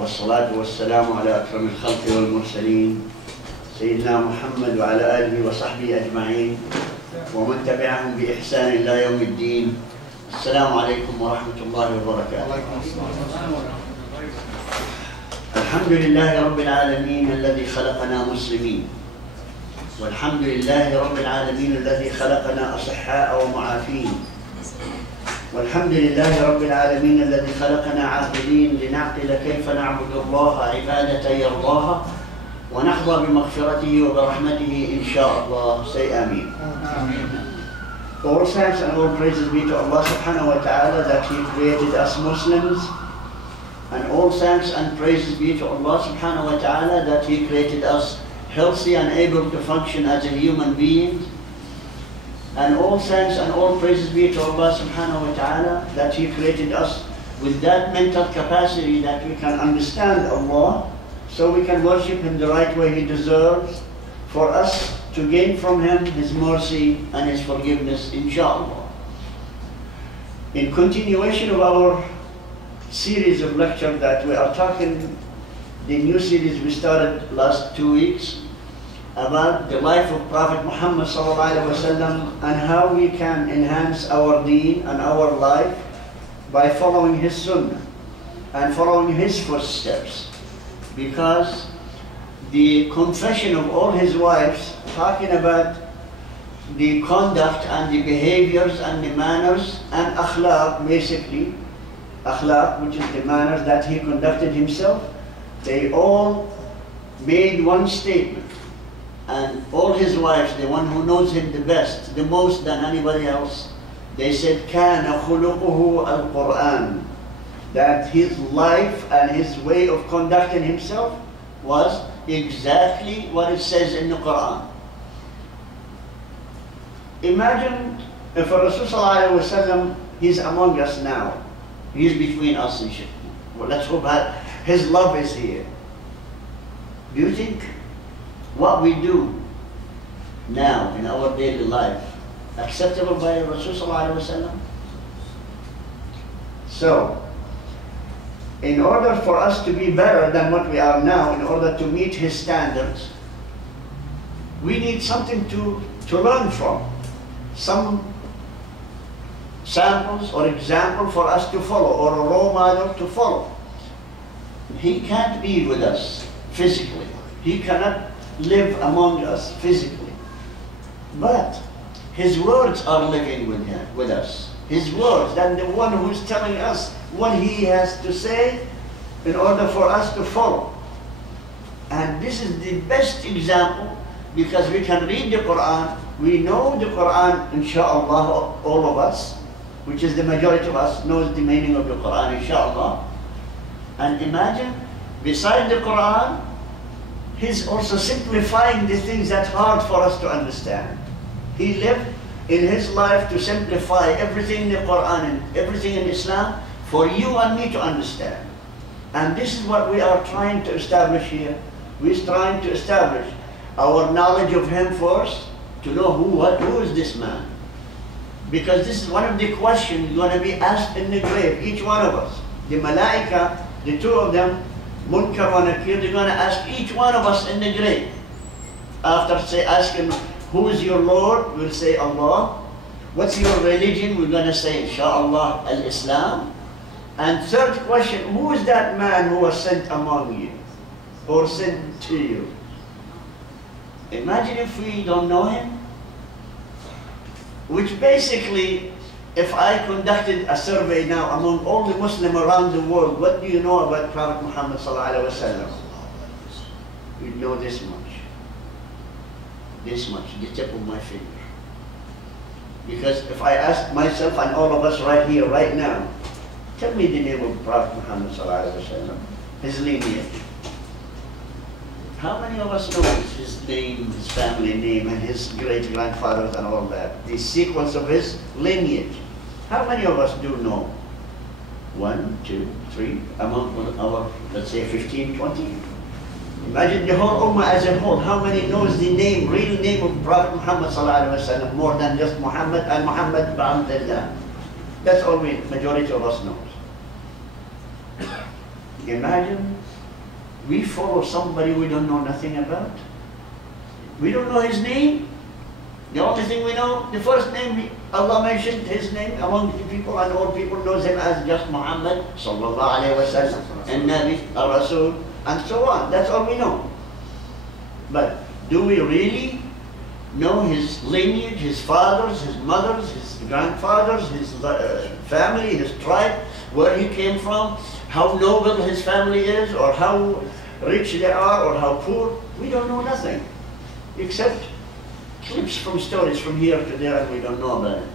والصلاة والسلام على أكرم الخلق والمرسلين سيدنا محمد وعلى آله وصحبه أجمعين ومن تبعهم بإحسان إلى يوم الدين. السلام عليكم ورحمة الله وبركاته. الحمد لله رب العالمين الذي خلقنا مسلمين، والحمد لله رب العالمين الذي خلقنا أصحاء ومعافين، والحمد لله رب العالمين الذي خلقنا عاقلين لنعقل كيف نعبد الله عبادة يرضاها ونحظى بمغفرته وبرحمته إن شاء الله. Say Ameen. All thanks and all praises be to Allah subhanahu wa ta'ala that He created us Muslims, and all thanks and praises be to Allah subhanahu wa ta'ala that He created us healthy and able to function as a human being. And all thanks and all praises be to Allah subhanahu wa ta'ala that He created us with that mental capacity that we can understand Allah, so we can worship Him the right way He deserves, for us to gain from Him His mercy and His forgiveness, inshaAllah. In continuation of our series of lectures that we are talking, the new series we started last 2 weeks, about the life of Prophet Muhammed ﷺ and how we can enhance our deen and our life by following his sunnah and following his footsteps. Because the confession of all his wives, talking about the conduct and the behaviors and the manners and akhlaq, basically, akhlaq, which is the manners that he conducted himself, they all made one statement. And all his wives, the one who knows him the best, the most than anybody else, they said, كَانَ خُلُقُهُ الْقُرْآنِ, that his life and his way of conducting himself was exactly what it says in the Quran. Imagine if Rasul ﷺ, he's among us now, he's between us and shit. Well, let's hope that his love is here. Do you think what we do now in our daily life acceptable by Rasulullah? So, in order for us to be better than what we are now, in order to meet his standards, we need something to learn from, some samples or example for us to follow, or a role model to follow. He can't be with us physically. He cannot live among us physically, but his words are living with us. His words, and the one who is telling us what he has to say in order for us to follow. And this is the best example, because we can read the Quran, we know the Quran, inshaAllah, all of us, which is the majority of us, knows the meaning of the Quran, inshaAllah. And imagine, beside the Quran, he's also simplifying the things that are hard for us to understand. He lived in his life to simplify everything in the Quran and everything in Islam for you and me to understand. And this is what we are trying to establish here. We're trying to establish our knowledge of him first, to know who is this man. Because this is one of the questions going to be asked in the grave, each one of us. The Malaika, the two of them, Munkar and Nakir, they're going to ask each one of us in the grave. After asking, who is your Lord? We'll say Allah. What's your religion? We're going to say, inshaAllah, al-Islam. And third question, who is that man who was sent among you? Or sent to you? Imagine if we don't know him. Which basically, if I conducted a survey now among all the Muslims around the world, what do you know about Prophet Muhammad ﷺ? You know this much. This much, the tip of my finger. Because if I ask myself and all of us right here, right now, tell me the name of Prophet Muhammad ﷺ, his lineage. How many of us know his name, his family name, and his great-grandfathers and all that? The sequence of his lineage. How many of us do know? 1, 2, 3, among our, let's say 15, 20? Imagine the whole Ummah as a whole. How many knows the name, real name of Prophet Muhammad ﷺ, more than just Muhammad and Muhammad ba'amdillah? That's all majority of us knows. Imagine we follow somebody we don't know nothing about. We don't know his name. The only thing we know, the first name, Allah mentioned his name among the people, and all people knows him as just Muhammad sallallahu alayhi wa sallam, and Nabi, al-Rasul, and so on. That's all we know. But do we really know his lineage, his fathers, his mothers, his grandfathers, his family, his tribe, where he came from, how noble his family is, or how rich they are, or how poor? We don't know nothing, except clips from stories from here to there, and we don't know about it.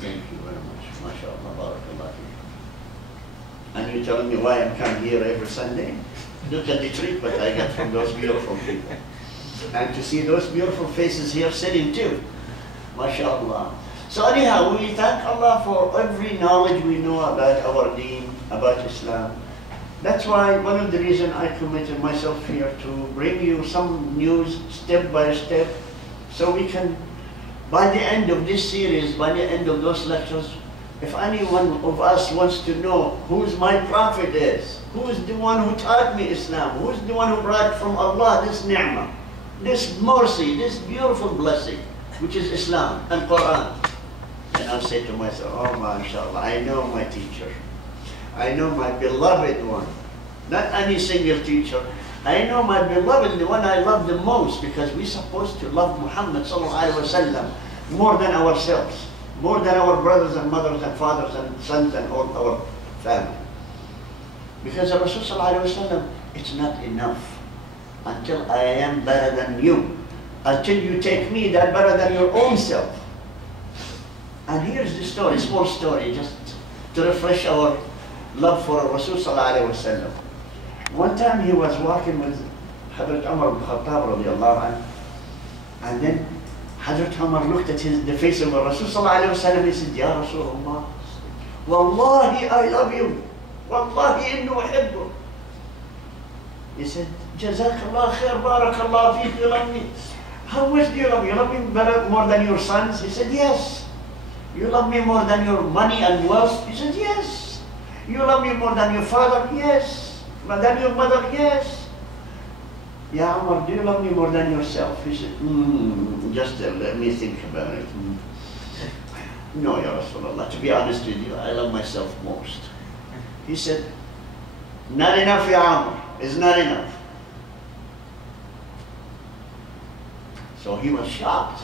Thank you very much. MashaAllah, barakallah. And you're telling me why I'm coming here every Sunday? Look at the treatment I get from those beautiful people. And to see those beautiful faces here sitting too. MashaAllah. So anyhow, we thank Allah for every knowledge we know about our deen, about Islam. That's why one of the reasons I committed myself here to bring you some news step by step, so we can, by the end of this series, by the end of those lectures, if any one of us wants to know who's my Prophet is, who's the one who taught me Islam, who's the one who brought from Allah this ni'mah, this mercy, this beautiful blessing, which is Islam and Quran. And I'll say to myself, oh mashallah, I know my teacher. I know my beloved one. Not any single teacher. I know my beloved, the one I love the most, because we're supposed to love Muhammad sallallahu alaihi wasallam more than ourselves, more than our brothers and mothers and fathers and sons and all our family. Because Rasul sallallahu alaihi wasallam, it's not enough until I am better than you, until you take me that better than your own self. And here's the story, small story, just to refresh our love for Rasul sallallahu alaihi wasallam. One time he was walking with Hazrat Umar ibn Khattab radiallahu anhu, and then Hazrat Umar looked at the face of Rasul sallallahu alaihi wasallam. He said, Ya Rasulullah, Wallahi I love you, Wallahi innu uhibbu. He said, Jazakallah khair, barakallah feek, you love me. How much do you love me? You love me better, more than your sons? He said, yes. You love me more than your money and wealth? He said, yes. You love me more than your father? Yes. Than your mother? Yes. Ya Umar, do you love me more than yourself? He said, just let me think about it. No, Ya Rasulullah, to be honest with you, I love myself most. He said, not enough, Ya Umar. It's not enough. So he was shocked.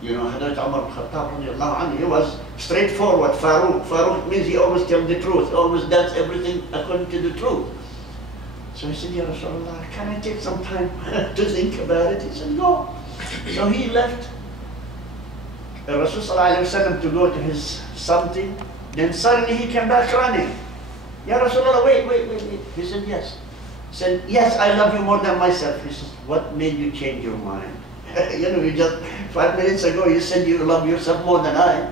You know, Hazrat Umar ibn Khattab radiallahu anhu, he was straightforward, Farouk. Farouk means he always tells the truth, always does everything according to the truth. So he said, Ya Rasulullah, can I take some time to think about it? He said, no. So he left Rasul sallallahu alaihi wasallam to go to his something. Then suddenly he came back running. Ya Rasulullah, wait. He said, yes. He said, yes, I love you more than myself. He said, what made you change your mind? You know, you just 5 minutes ago you said you love yourself more than I.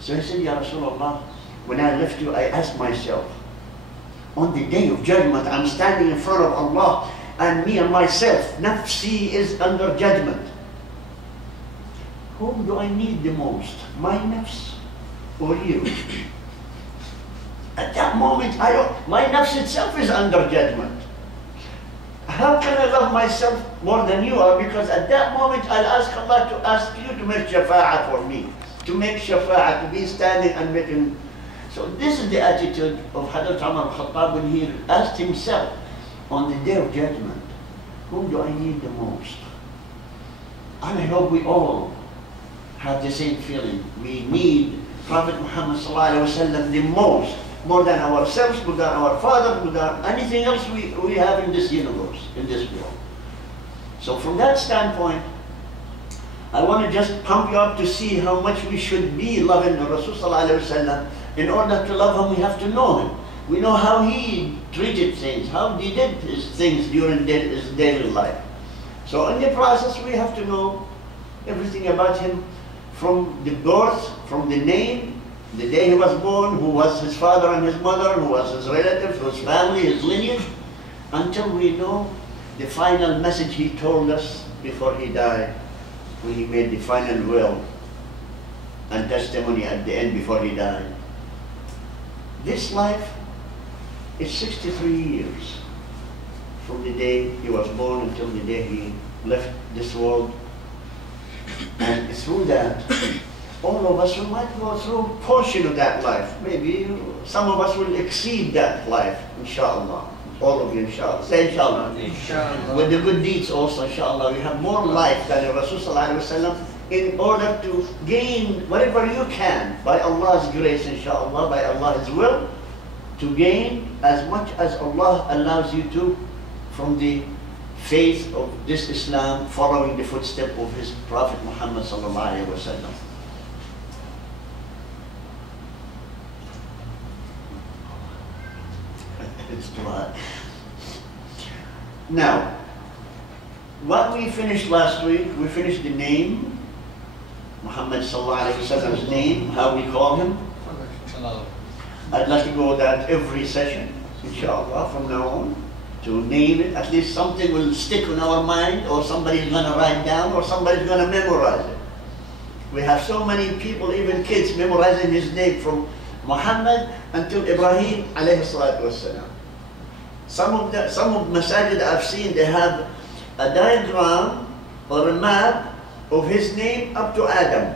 So he said, Ya Rasulullah, when I left you, I asked myself, on the day of judgment, I'm standing in front of Allah, and me and myself, nafsi is under judgment. Whom do I need the most? My nafs or you? At that moment, my nafs itself is under judgment. How can I love myself more than you are? Because at that moment, I'll ask Allah to ask you to make shafa'ah for me. To make shafa'ah, to be standing and making. So this is the attitude of Hazrat Umar al-Khattab when he asked himself on the day of judgment, whom do I need the most? And I hope we all have the same feeling. We need Prophet Muhammed sallallahu alaihi wasallam the most, more than ourselves, more than our father, more than anything else we have in this universe, in this world. So from that standpoint, I want to just pump you up to see how much we should be loving Rasul sallallahu alaihi wasallam. In order to love him, we have to know him. We know how he treated things, how he did his things during his daily life. So in the process, we have to know everything about him, from the birth, from the name, the day he was born, who was his father and his mother, who was his relatives, his family, his lineage, until we know the final message he told us before he died, when he made the final will and testimony at the end before he died. This life It's 63 years from the day he was born until the day he left this world. And through that, all of us might go through a portion of that life. Maybe some of us will exceed that life, inshallah. All of you, inshallah. Say inshallah. Inshallah. With the good deeds also, inshallah. We have more life than the Rasul sallallahu alaihi wasallam in order to gain whatever you can by Allah's grace, inshallah, by Allah's will, to gain as much as Allah allows you to from the faith of this Islam, following the footsteps of his Prophet Muhammed sallallahu alaihi wasallam. It's too hot. Now, what we finished last week, we finished the name, Muhammad sallallahu alaihi wasallam's name, how we call him. I'd like to go that every session, inshallah, from now on, to name it. At least something will stick in our mind, or somebody's going to write down, or somebody's going to memorize it. We have so many people, even kids, memorizing his name from Muhammad until Ibrahim alayhi salatu wassalam. Some of masajid I've seen, they have a diagram or a map of his name up to Adam.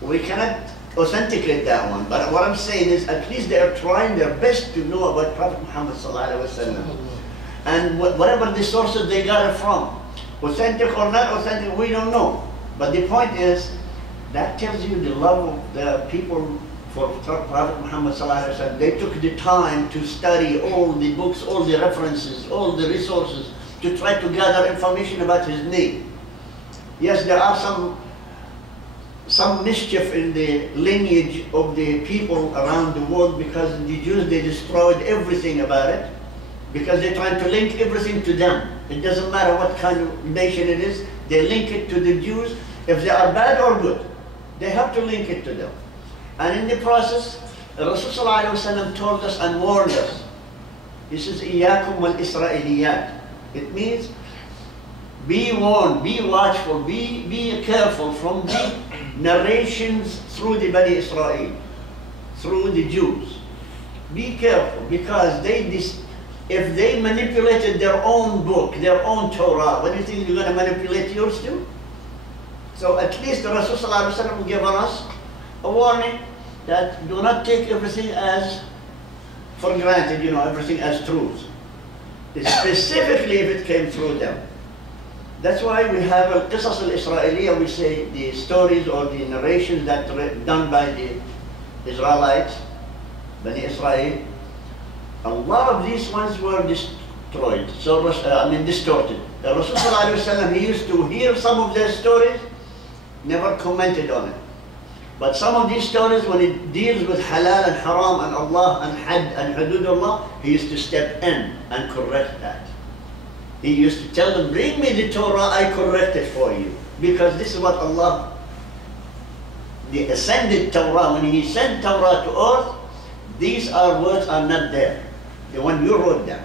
We cannot authenticate that one, but what I'm saying is at least they are trying their best to know about Prophet Muhammad sallallahu alaihi wasallam. And whatever the sources they got it from, authentic or not authentic, we don't know. But the point is, that tells you the love of the people for Prophet Muhammad sallallahu alaihi wasallam. They took the time to study all the books, all the references, all the resources to try to gather information about his name. Yes, there are some mischief in the lineage of the people around the world, because the Jews, they destroyed everything about it, because they're trying to link everything to them. It doesn't matter what kind of nation it is, they link it to the Jews. If they are bad or good, they have to link it to them. And in the process, Rasul sallallahu alaihi wasallam told us and warned us. He says, "Iyakum wal Israeliyat." It means, be warned, be watchful, be careful from the narrations through the Bani Israel, through the Jews. Be careful, because if they manipulated their own book, their own Torah, what do you think you're going to manipulate yours too? So at least the Rasul sallallahu alaihi wasallam gave us a warning that do not take everything as for granted, everything as truth. Specifically if it came through them. That's why we have al-Qisas al-Israeliyah, we say the stories or the narrations that were done by the Israelites, Bani Israel. A lot of these ones were destroyed, distorted. The Rasul sallallahu alaihi wasallam, he used to hear some of their stories, never commented on it. But some of these stories, when it deals with halal and haram and Allah and had and hudud Allah, he used to step in and correct that. He used to tell them, bring me the Torah, I correct it for you. Because this is what Allah, the ascended Torah, when he sent Torah to earth, these words are not there. The one you wrote down.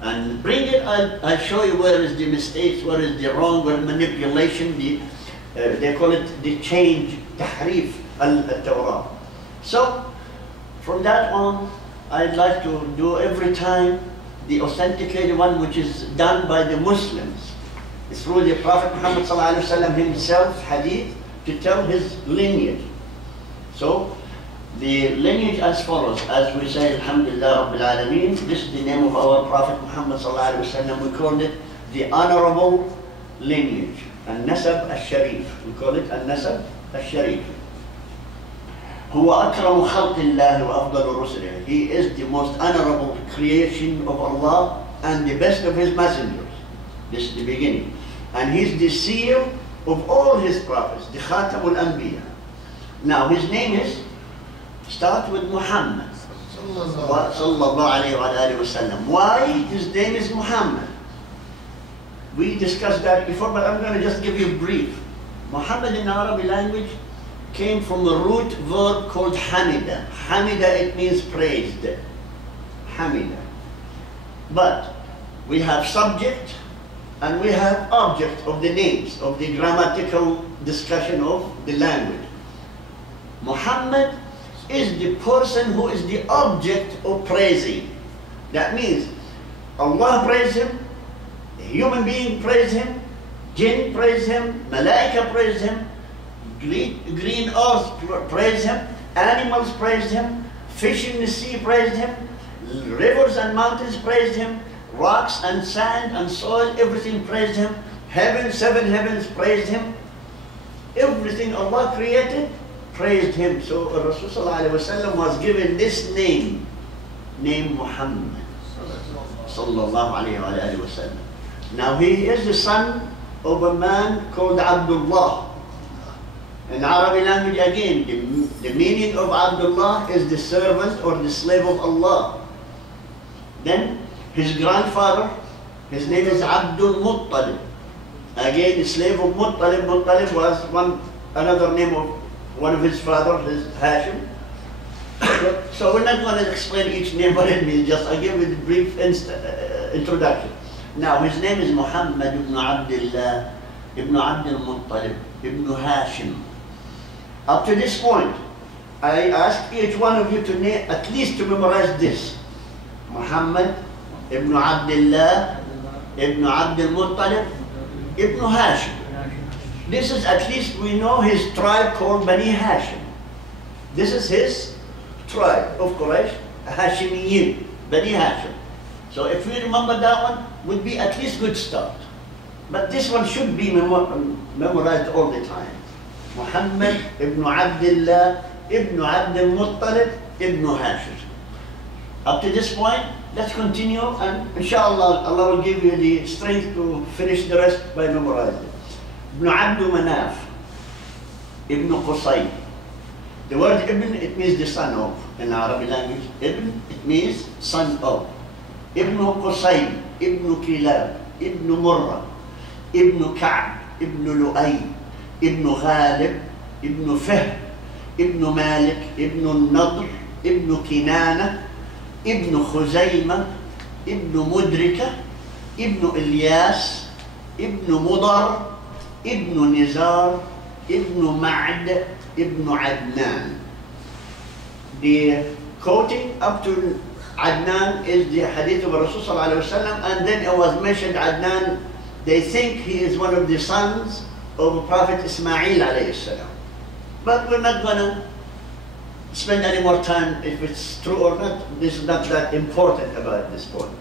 And bring it, I'll show you where is the mistakes, where is the wrong, where manipulation, they call it the change, tahrif al-Torah. So, from that on, I'd like to do every time the authenticated one, which is done by the Muslims, through the Prophet Muhammad sallallahu alaihi wasallam himself, hadith, to tell his lineage. So, the lineage as follows, as we say, Alhamdulillah Rabbil Alameen, this is the name of our Prophet Muhammad sallallahu alaihi wasallam. We call it the honorable lineage, An-Nasab al-Sharif. We call it An-Nasab al-Sharif. هو أكرم خلق الله وأفضل رسله. He is the most honorable creation of Allah and the best of his messengers. This is the beginning. And he's the seal of all his prophets, the Khatamul Anbiya. Now his name is, start with Muhammad. Sallallahu alayhi wa sallam. Why his name is Muhammad? We discussed that before, but I'm going to just give you a brief. Muhammad in Arabic language came from a root verb called hamida. Hamida, it means praised. Hamida. But we have subject and we have object of the names, of the grammatical discussion of the language. Muhammad is the person who is the object of praising. That means Allah praise him, a human being praise him, jinn praise him, malaika praise him, green earth praise him, animals praise him, fish in the sea praise him, rivers and mountains praise him, rocks and sand and soil, everything praise him, heaven, seven heavens praise him, everything Allah created praised him. So Rasulullah was given this name Muhammad sallallahu alayhi wa sallam. Now he is the son of a man called Abdullah. In Arabic language again, the meaning of Abdullah is the servant or the slave of Allah. Then his grandfather, his name is Abdul Muttalib. Again, the slave of Muttalib. Muttalib was another name of one of his father, his Hashim. So we're not going to explain each name what it means, just I give you the brief introduction. Now his name is Muhammad ibn Abdullah, ibn Abdul Muttalib, ibn Hashim. Up to this point, I ask each one of you to name, at least to memorize this. Muhammad ibn Abdullah, ibn Abdul Muttalib, ibn Hashim. This is, at least we know his tribe called Bani Hashim. This is his tribe of Quraysh, Hashimiyin, Bani Hashim. So if we remember that one, would be at least good start. But this one should be memorized all the time. Muhammad ibn Abdullah ibn Abdul Muttalib ibn Hashim. Up to this point, let's continue, and inshallah Allah will give you the strength to finish the rest by memorizing. Ibn Abdul Manaf, Ibn Qusay. The word Ibn, it means the son of in Arabic language. Ibn, it means son of. Ibn Qusay, Ibn Kilab, Ibn Murrah, Ibn Ka'b, Ibn Lu'ay, Ibn Ghalib, Ibn Fihr, Ibn Malik, Ibn Nadr, Ibn Kinana, Ibn Khuzaymah, Ibn Mudrika, Ibn Ilyas, Ibn Mudar, Ibn Nizar, Ibn Ma'd, Ibn Adnan. The quoting up to Adnan is the hadith of Rasulullah, and then it was mentioned Adnan, they think he is one of the sons of Prophet Ismail alayhi salam. But we're not going to spend any more time if it's true or not. This is not that important about this point.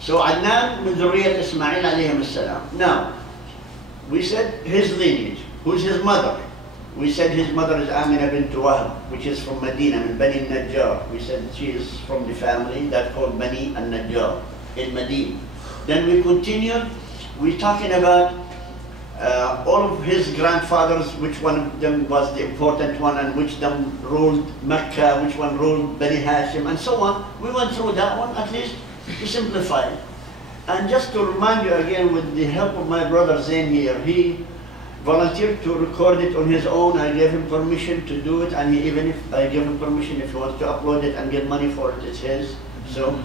So Adnan with the real Ismail alayhi salam. Now, we said his lineage. Who's his mother? We said his mother is Amina bint Wahb, which is from Medina, in Bani Najjar. We said she is from the family that called Bani al-Najjar in Medina. Then we continued. We're talking about all of his grandfathers, which one of them was the important one, and which them ruled Mecca, which one ruled Bani Hashim, and so on. We went through that one, at least to simplify it. And just to remind you again, with the help of my brother Zain here, he volunteered to record it on his own. I gave him permission to do it, and even if I gave him permission, if he wants to upload it and get money for it, it's his. So,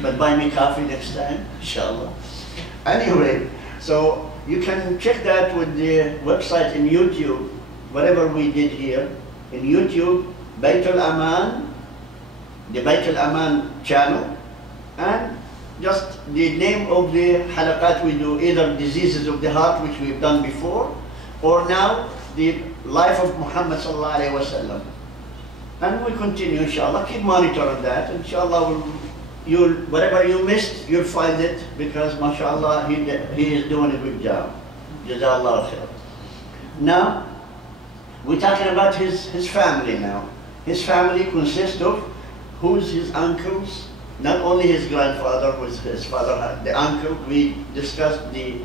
but buy me coffee next time, inshallah. Anyway, so you can check that with the website in YouTube, whatever we did here. In YouTube, Baitul Aman, the Baitul Aman channel, and just the name of the halaqat we do, either diseases of the heart, which we've done before, or now the life of Muhammad sallallahu alaihi wasallam. And we continue, inshallah. Keep monitoring that. Inshallah, whatever you missed, you'll find it, because mashallah, he is doing a good job. Jazakallah khair. Now, we're talking about his family now. His family consists of who's his uncles. Not only his grandfather, was his father, the uncle. We discussed the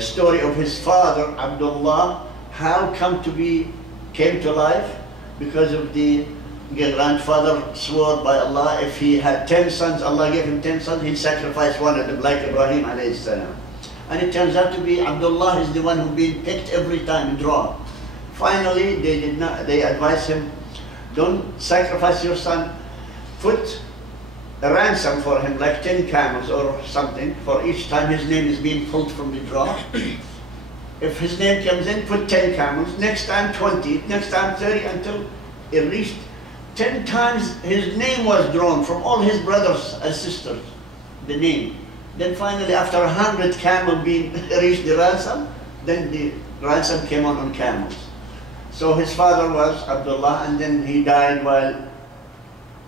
story of his father, Abdullah, how came to life, because of the grandfather swore by Allah, if he had 10 sons, Allah gave him 10 sons, he'd sacrifice one of them, like Ibrahim alayhi salam. And it turns out to be Abdullah is the one who's been picked every time, drawn. Finally, they advised him, don't sacrifice your son, put a ransom for him, like 10 camels or something, for each time his name is being pulled from the draw. If his name comes in, put 10 camels, next time 20, next time 30, until it reached 10 times his name was drawn from all his brothers and sisters, the name. Then finally, after 100 camels being reached the ransom, then the ransom came on camels. So his father was Abdullah, and then he died while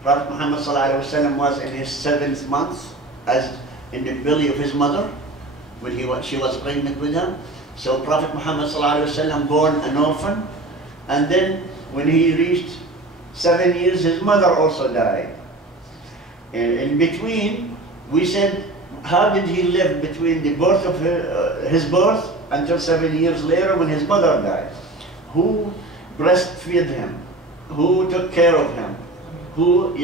Prophet Muhammad ﷺ was in his 7th month, as in the belly of his mother, when she was pregnant with him. So Prophet Muhammad ﷺ born an orphan, and then when he reached 7 years, his mother also died. In between, we said, how did he live between the birth of his birth until 7 years later when his mother died? Who breastfed him? Who took care of him? Who,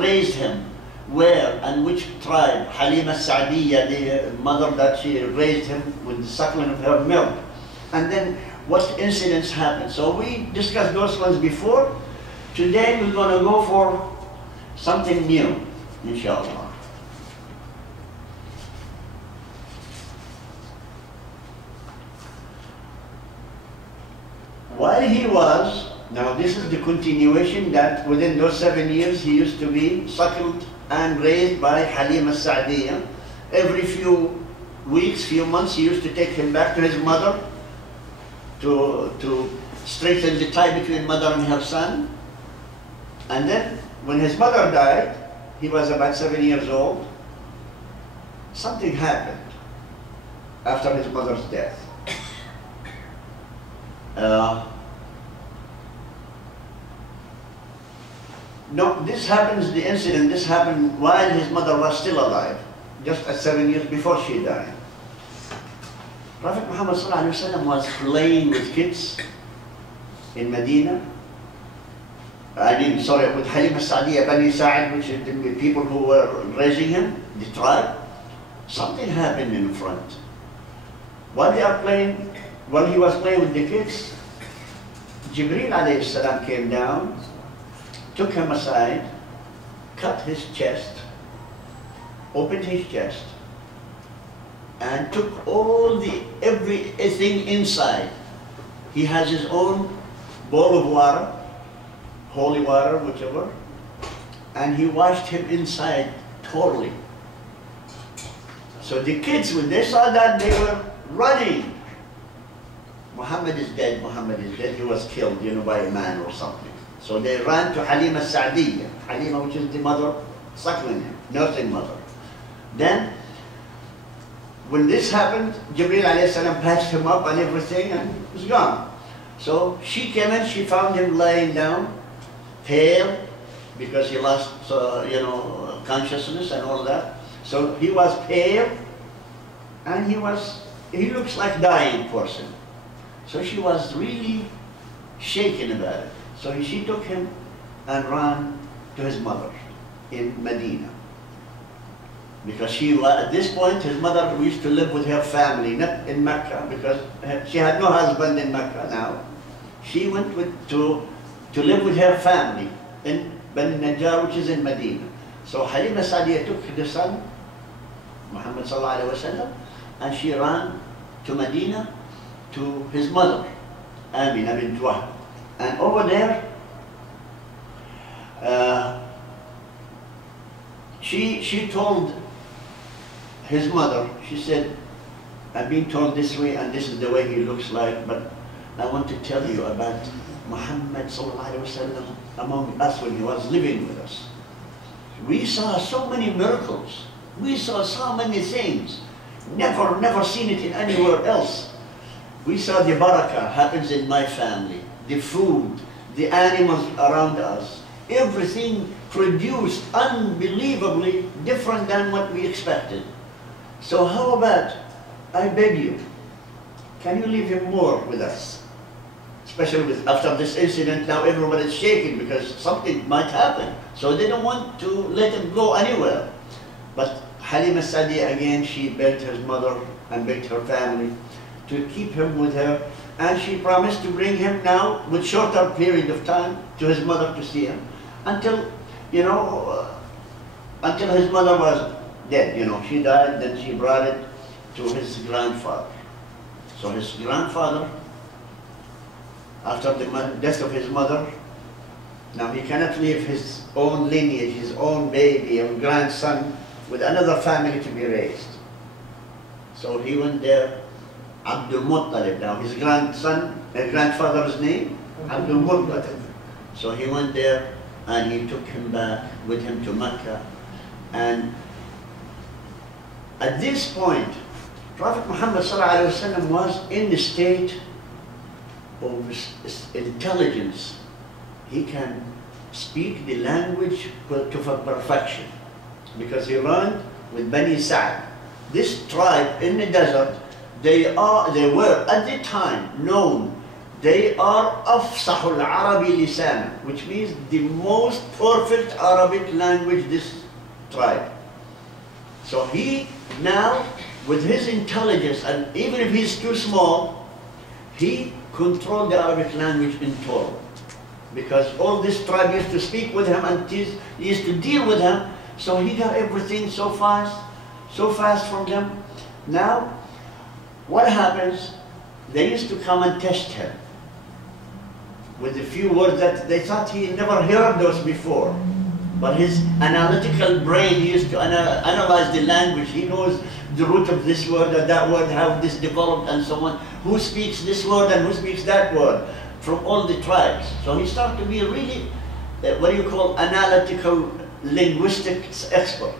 raised him? Where and which tribe? Halima Sa'diyya, the mother that she raised him with the suckling of her milk. And then what incidents happened? So we discussed those ones before. Today we're going to go for something new, inshallah. While he was, now this is the continuation, that within those 7 years he used to be suckled and raised by Halima Sa'diyya. Every few weeks, few months, he used to take him back to his mother to straighten the tie between mother and her son. And then when his mother died, he was about 7 years old. Something happened after his mother's death. No, this happened while his mother was still alive, just at 7 years before she died. Prophet Muhammad ﷺ was playing with kids in Medina. With Halima Sa'diyya, Bani Sa'id, which is the people who were raising him, the tribe. Something happened in front. While he was playing with the kids, Jibreel alayhi salam came down, took him aside, cut his chest, opened his chest, and took everything inside. He has his own bowl of water, holy water, whichever, and he washed him inside totally. So the kids, when they saw that, they were running. Muhammad is dead, Muhammad is dead. He was killed, by a man or something. So they ran to Halima Sa'diyya, Halima, which is the mother suckling him, nursing mother. Then, when this happened, Jibreel alayhi salam patched him up and everything, and he was gone. So she came in, she found him lying down, pale, because he lost, consciousness and all that. So he was pale, and he looks like dying person. So she was really shaken about it. So she took him and ran to his mother in Medina. Because at this point, his mother used to live with her family, not in Mecca, because she had no husband in Mecca now. She went to live with her family in Bani Najjar, which is in Medina. So Halima Sa'diyya took the son, Muhammad ﷺ, and she ran to Medina to his mother, Amina bint Wahb. And over there, she told his mother, she said, I've been told this way and this is the way he looks like, but I want to tell you about Muhammad ﷺ among us when he was living with us. We saw so many miracles. We saw so many things. Never seen it in anywhere else. We saw the barakah happens in my family, the food, the animals around us. Everything produced unbelievably different than what we expected. So how about, I beg you, can you leave him more with us? Especially after this incident, now everybody's shaking because something might happen. So they don't want to let him go anywhere. But Halima Sa'diyya, again, she begged his mother and begged her family to keep him with her. And she promised to bring him now, with shorter period of time, to his mother to see him. Until his mother was dead, She died, then she brought it to his grandfather. So his grandfather, after the death of his mother, now he cannot leave his own lineage, his own baby and grandson with another family to be raised. So he went there, Abdul Muttalib. Now his grandfather's name, Abdul Muttalib. So he went there and he took him back with him to Mecca. And at this point, Prophet Muhammad ﷺ was in the state of intelligence. He can speak the language to perfection because he learned with Bani Sa'd. This tribe in the desert, they were at the time known, they are Afsahul Arabi Lisan, which means the most perfect Arabic language, this tribe. So he now, with his intelligence, and even if he's too small, he controlled the Arabic language in total. Because all this tribe used to speak with him and used to deal with him, so he got everything so fast from them. Now, what happens? They used to come and test him with a few words that they thought he never heard those before. But his analytical brain used to analyze the language. He knows the root of this word or that word, how this developed and so on. Who speaks this word and who speaks that word from all the tribes. So he started to be really, what do you call, analytical linguistics expert.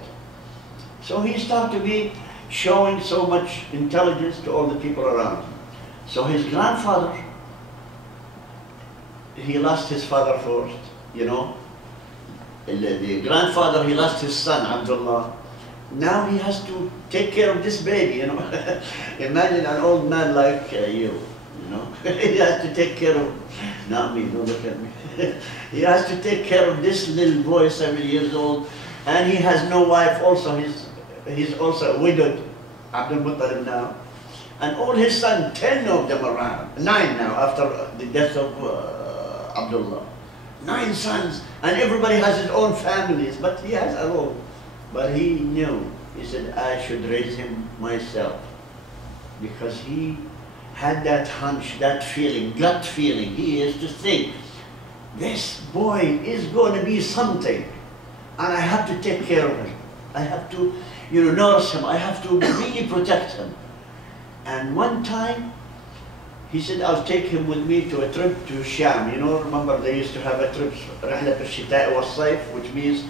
So he started to be showing so much intelligence to all the people around him. So his grandfather, he lost his father first, you know. The grandfather, he lost his son, Abdullah. Now he has to take care of this baby, you know. Imagine an old man like you know. He has to take care of, not me, don't look at me. He has to take care of this little boy, 7 years old, and he has no wife also. He's also widowed, Abdul Muttalib now. And all his sons, 10 of them around, 9 now after the death of Abdullah. 9 sons, and everybody has his own families, but he has a role. But he knew, he said, I should raise him myself. Because he had that hunch, that feeling, gut feeling. He used to think, this boy is going to be something, and I have to take care of him. I have to, you know, nurse him. I have to really protect him. And one time, he said, I'll take him with me to a trip to Sham. You know, remember they used to have a trip, رحلة الشتاء والصيف, which means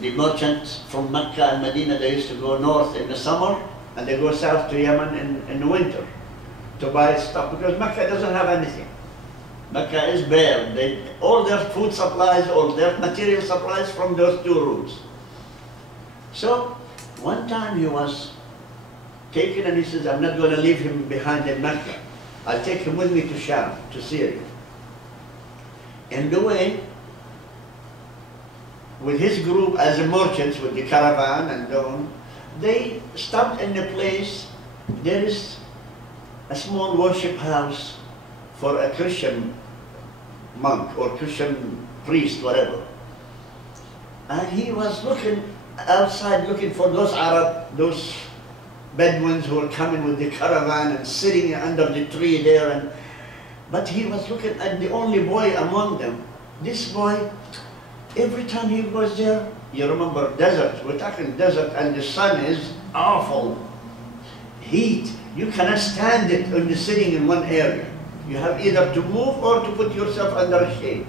the merchants from Mecca and Medina, they used to go north in the summer, and they go south to Yemen in the winter to buy stuff, because Mecca doesn't have anything. Mecca is bare. All their food supplies, all their material supplies from those 2 routes. So, one time he was taken and he says, I'm not going to leave him behind in Mecca. I'll take him with me to Sham, to Syria. In the way, with his group as merchants, with the caravan and so on, they stopped in a place, there is a small worship house for a Christian monk or Christian priest, whatever. And he was looking outside, looking for those Bedouins who were coming with the caravan and sitting under the tree there. But he was looking at the only boy among them. This boy, every time he was there, you remember desert, we're talking desert, and the sun is awful heat. You cannot stand it when you're sitting in one area. You have either to move or to put yourself under a shade.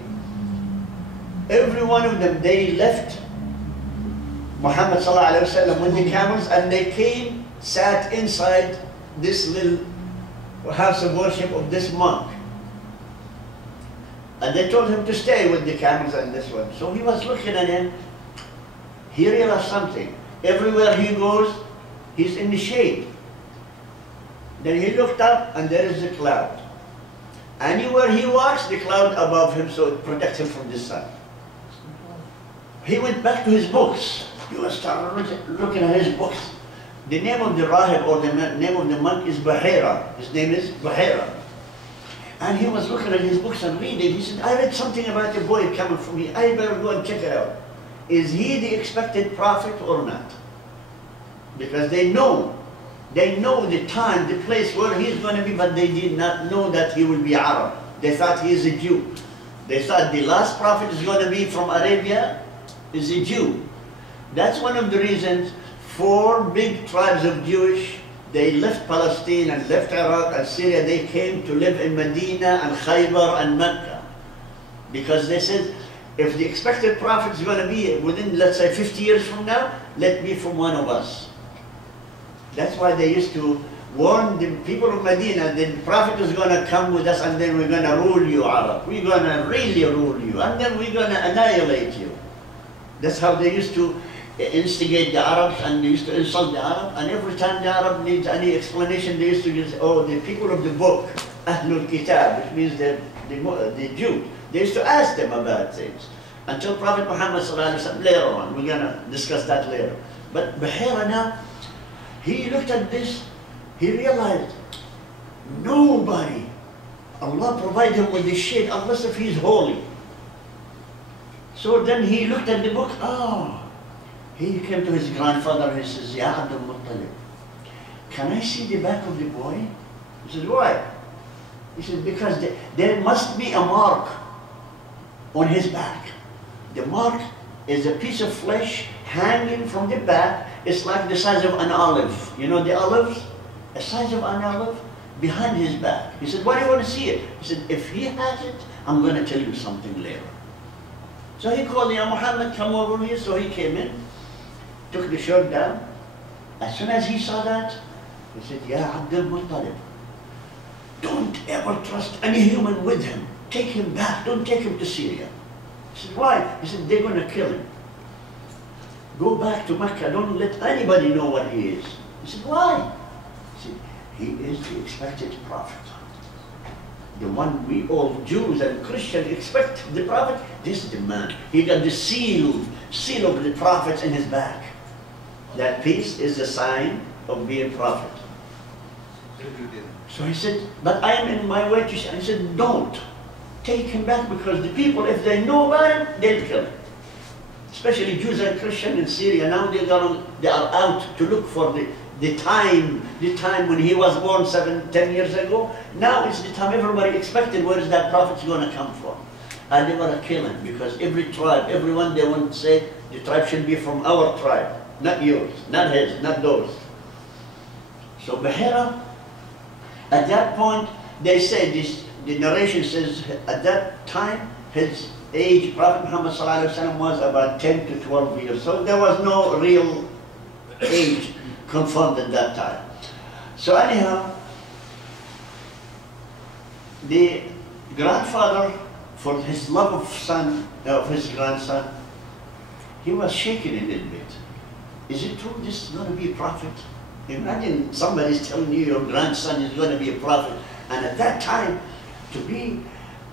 Every one of them, they left Muhammad ﷺ with the camels, and they came, sat inside this little house of worship of this monk. And they told him to stay with the camels and this one. So he was looking at him. He realized something. Everywhere he goes, he's in the shade. Then he looked up, and there is a cloud. Anywhere he walks, the cloud above him, so it protects him from the sun. He went back to his books. He was looking at his books. The name of the rahib, or the name of the monk, is Bahira. His name is Bahira. And he was looking at his books and reading. He said, I read something about a boy coming from here. I better go and check it out. Is he the expected prophet or not? Because they know They know the time, the place where he's going to be, but they did not know that he will be Arab. They thought he is a Jew. They thought the last prophet is going to be from Arabia, is a Jew. That's one of the reasons 4 big tribes of Jewish, they left Palestine and left Iraq and Syria. They came to live in Medina and Khaybar and Mecca. Because they said, if the expected prophet is going to be within, let's say, 50 years from now, let be from one of us. That's why they used to warn the people of Medina that the prophet is going to come with us and then we're going to rule you, Arab. We're going to really rule you and then we're going to annihilate you. That's how they used to instigate the Arabs, and they used to insult the Arab, and every time the Arab needs any explanation, they used to just, oh, the people of the book, Ahlul Kitab, which means the Jew, they used to ask them about things. Until Prophet Muhammed ﷺ, later on, we're going to discuss that later. But Bahira now, he looked at this, he realized, nobody, Allah provided him with this shade unless if he's holy. So then he looked at the book, he came to his grandfather and he says, Ya Abdul Muttalib, can I see the back of the boy? He said, why? He said, because there must be a mark on his back. The mark is a piece of flesh hanging from the back. It's like the size of an olive. You know the olives? The size of an olive behind his back. He said, why do you want to see it? He said, if he has it, I'm going to tell you something later. So he called, Ya Muhammad, come over here. So he came in, took the shirt down. As soon as he saw that, he said, Ya Abdul Muttalib, don't ever trust any human with him. Take him back. Don't take him to Syria. He said, why? He said, they're going to kill him. Go back to Mecca. Don't let anybody know what he is. He said, why? He said, he is the expected prophet. The one we all Jews and Christians expect the prophet. This is the man. He got the seal of the prophets in his back. That piece is a sign of being prophet. So he said, but I am in my way to say. I said, don't. Take him back, because the people, if they know about him, they'll kill him. Especially Jews and Christians in Syria. Now they are out to look for the time when he was born 7-10 years ago. Now it's the time everybody expected, where is that prophet going to come from? And they want to kill him, because every tribe, everyone, they want to say, the tribe should be from our tribe, not yours, not his, not those. So Bahira, at that point, they say this, the narration says, at that time, his age, Prophet Muhammad ﷺ, was about 10 to 12 years. So there was no real age confirmed at that time. So anyhow, the grandfather, for his love of his grandson, he was shaken a little bit. Is it true this is going to be a prophet? Imagine somebody's telling you your grandson is going to be a prophet, and at that time, to be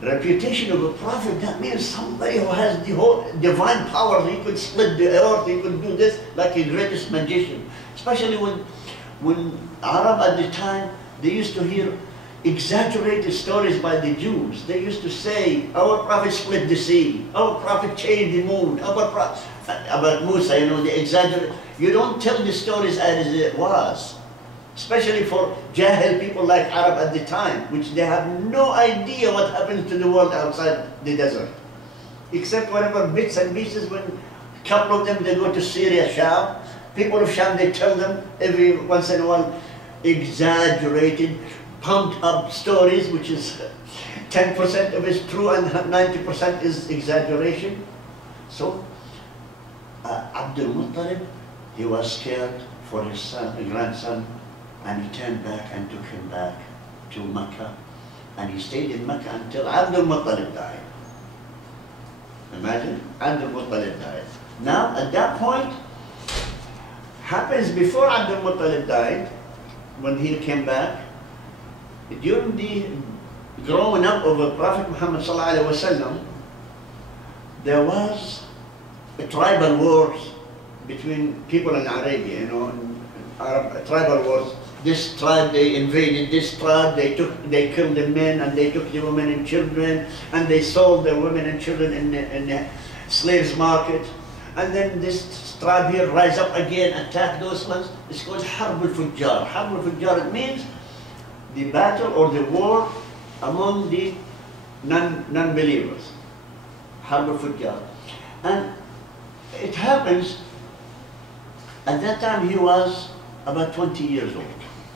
reputation of a prophet, that means somebody who has the whole divine powers. He could split the earth, he could do this like a greatest magician. Especially when Arab at the time, they used to hear exaggerated stories by the Jews. They used to say, our prophet split the sea, our prophet changed the moon, our prophet, about Musa, you know, they exaggerate. You don't tell the stories as it was. Especially for Jahil people like Arab at the time, which they have no idea what happens to the world outside the desert. Except whatever bits and pieces, when a couple of them, they go to Syria, Sham. People of Sham, they tell them every once in a while exaggerated, pumped up stories, which is 10% of it is true and 90% is exaggeration. So Abdul Muttalib, he was scared for his son, grandson, and he turned back and took him back to Mecca. And he stayed in Mecca until Abdul Muttalib died. Imagine, Abdul Muttalib died. Now, at that point, happens before Abdul Muttalib died, when he came back, during the growing up of the Prophet Muhammad ﷺ, there was a tribal wars between people in Arabia, you know, tribal wars. This tribe, they invaded this tribe, they killed the men, and they took the women and children, and they sold the women and children in the slaves market. and then this tribe here rise up again, attack those ones. It's called Harb al-Fujjar. Harb al-Fujjar, it means the battle or the war among the non-believers. Harb al-Fujjar. And it happens, at that time he was about 20 years old.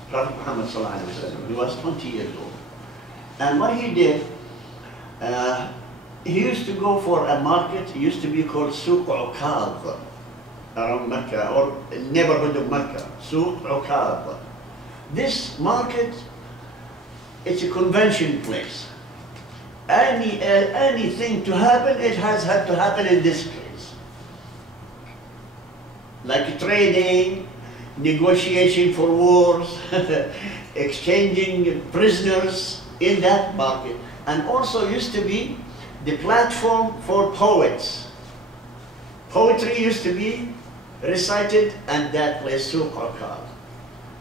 Prophet Muhammed he was 20 years old. And what he did, he used to go for a market. It used to be called Suq Uqad around Mecca, or neighborhood of Mecca, Suq Uqad. This market, it's a convention place. Anything to happen, it has had to happen in this place. Like trading, negotiation for wars, exchanging prisoners in that market. And also used to be the platform for poets. Poetry used to be recited at that place, Suq Uqad.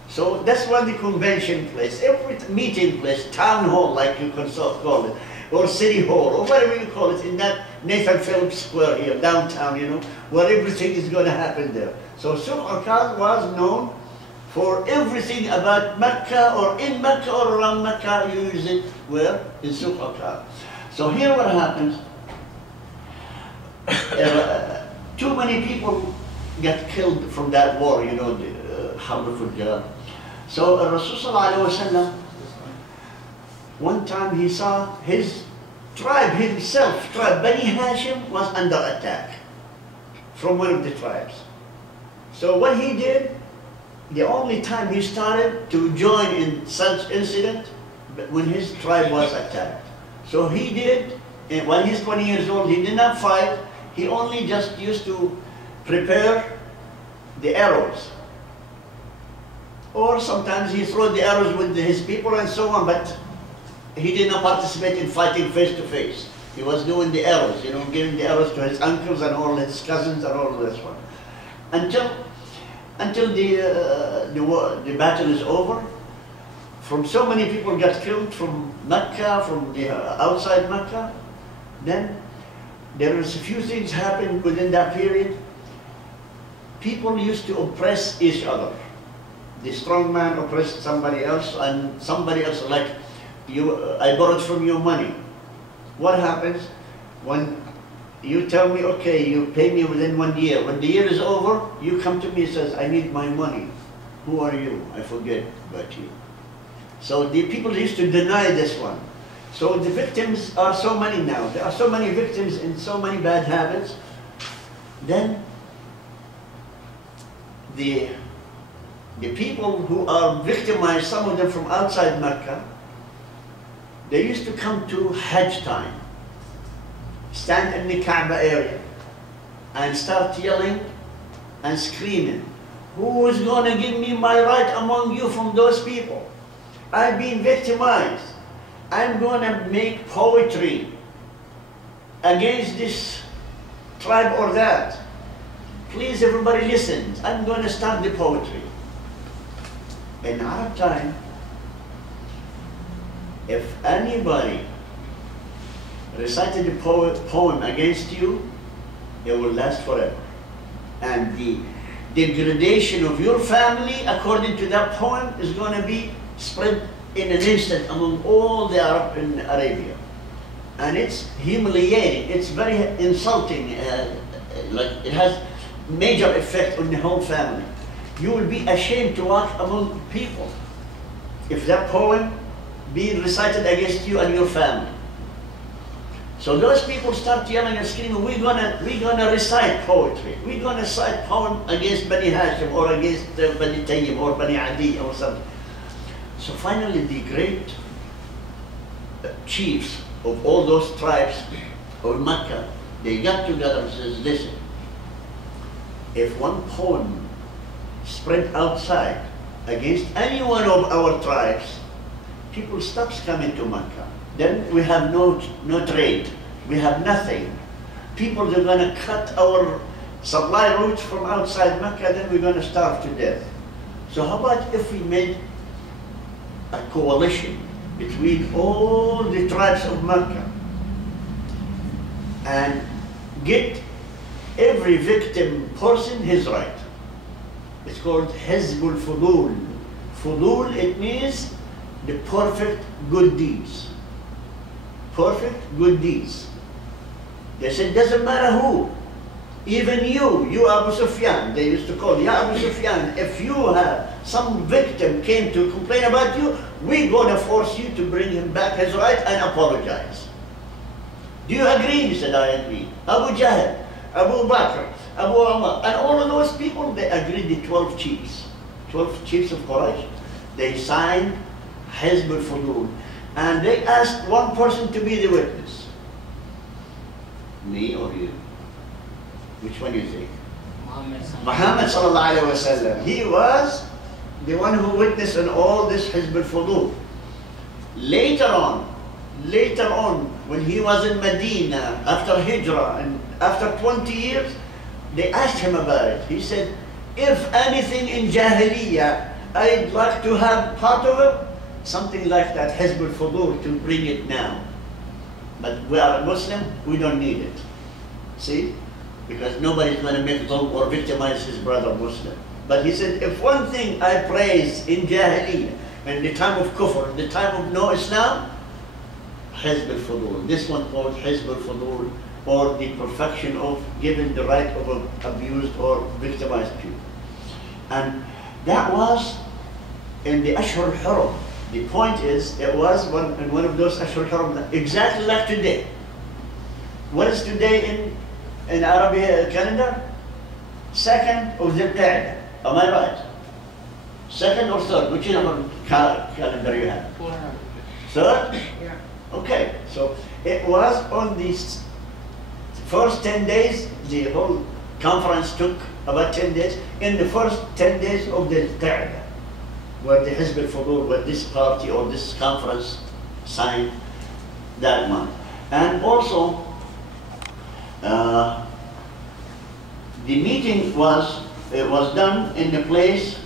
So that's what the convention place, every meeting place, town hall like you can call it, or city hall, or whatever you call it, in that Nathan Phillips Square here, downtown, you know, where everything is going to happen there. So Suq Uqad was known for everything about Mecca, or in Mecca or around Mecca. You use it where? In Suq Uqad. So here what happens, too many people get killed from that war, you know, the Harb al-Fujjar. So Rasulullah one time he saw his tribe himself, Bani Hashim, was under attack from one of the tribes. So what he did, the only time he started to join in such incident, when his tribe was attacked. So he did, when he's 20 years old, he did not fight, he only just used to prepare the arrows. Or sometimes he threw the arrows with his people and so on, but he did not participate in fighting face to face. He was doing the arrows, you know, giving the arrows to his uncles and all his cousins and all this one. Until the battle is over. From so many people got killed from Mecca, from the outside Mecca. Then there was a few things happened within that period. People used to oppress each other. The strong man oppressed somebody else, and somebody else, like, I borrowed from you money. What happens when you tell me, okay, you pay me within 1 year. When the year is over, you come to me and says, I need my money. Who are you? I forget about you. So the people used to deny this one. So the victims are so many now. There are so many victims in so many bad habits. Then the people who are victimized, some of them from outside Mecca, they used to come to Hajj time, stand in the Kaaba area and start yelling and screaming, who is going to give me my right among you from those people? I've been victimized. I'm going to make poetry against this tribe or that. Please everybody listen, I'm going to start the poetry. In Arab time, if anybody recited a poem against you, it will last forever. And the degradation of your family, according to that poem, is going to be spread in an instant among all the Arab in Arabia. And it's humiliating, it's very insulting, like it has major effect on the whole family. You will be ashamed to walk among people if that poem be recited against you and your family. So those people start yelling and screaming, we're gonna recite poetry. We're gonna recite poem against Bani Hashim or against Bani Tayyib or Bani Adi or something. So finally the great chiefs of all those tribes of Mecca, they got together and says, listen, if one poem spread outside against any one of our tribes, people stops coming to Mecca. Then we have no trade. We have nothing. People are going to cut our supply routes from outside Mecca, then we're going to starve to death. So how about if we made a coalition between all the tribes of Mecca and get every victim person his right. It's called Hizbul Fudul. Fudul, it means the perfect good deeds. Perfect good deeds. They said, doesn't matter who. Even you Abu Sufyan, they used to call you Abu Sufyan, if you have some victim came to complain about you, we're going to force you to bring him back his right and apologize. Do you agree? He said, I agree. Abu Jahl, Abu Bakr, Abu Umar, and all of those people, they agreed, the 12 chiefs. 12 chiefs of Quraysh, they signed Hizb al-Fudul. And they asked one person to be the witness. Me or you? Which one do you think? Muhammad sallallahu alayhi wa sallam. He was the one who witnessed on all this Hizb al-Fudul. Later on, when he was in Medina, after Hijrah, and after 20 years, they asked him about it. He said, if anything in Jahiliyyah, I'd like to have part of it, something like that, Hizb al-Fudul, to bring it now. But we are a Muslim, we don't need it. See? Because nobody's going to make dhulm or victimize his brother Muslim. But he said, if one thing I praise in Jahiliyyah, in the time of Kufr, in the time of no Islam, Hizb al-Fudul. This one called Hizb al-Fudul, or the perfection of giving the right of abused or victimized people. And that was in the Ashhur al-Hurum. The point is, it was in one of those Ashhur al-Hurum, exactly like today. What is today in Arabic calendar? 2nd of Dhul Qa'dah. Am I right? 2nd or 3rd? Which calendar you have? 3rd? Yeah. Okay, so it was on the first 10 days, the whole conference took about 10 days. In the first 10 days of the Qa'dah, where the Hizb al-Fudul, where this party or this conference signed that month. And also, the meeting was done in a place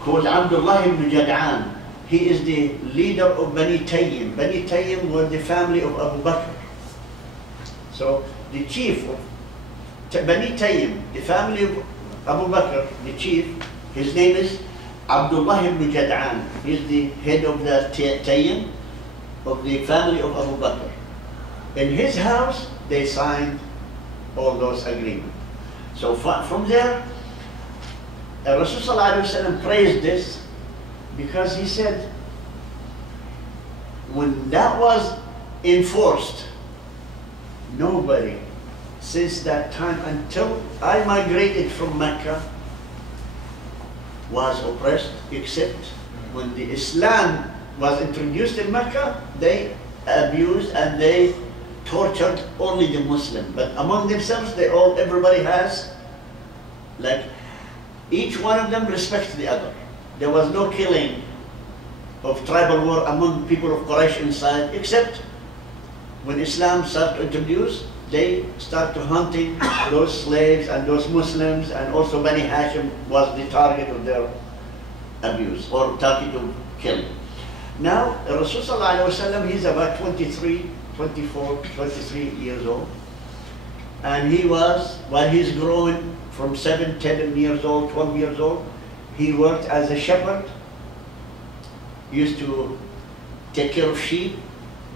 called Abdullah ibn Jad'an. He is the leader of Bani Tayyim. Bani Tayyim were the family of Abu Bakr. So the chief of Bani Tayyim, the family of Abu Bakr, the chief, his name is Abdullah ibn Jad'an. He's the head of the Tayyim, of the family of Abu Bakr. In his house, they signed all those agreements. So from there, Rasulullah ﷺ praised this because he said, when that was enforced, nobody since that time until I migrated from Mecca was oppressed, except when the Islam was introduced in Mecca, they abused and they tortured only the Muslim. But among themselves, everybody has, like, each one of them respects the other. There was no killing of tribal war among people of Quraysh inside, except when Islam started to introduce, they started hunting those slaves and those Muslims, and also Bani Hashim was the target of their abuse or target of killing. Now, Rasulullah, he's about 23 years old, and he was, while he's growing from 7, 10 years old, 12 years old, he worked as a shepherd, used to take care of sheep,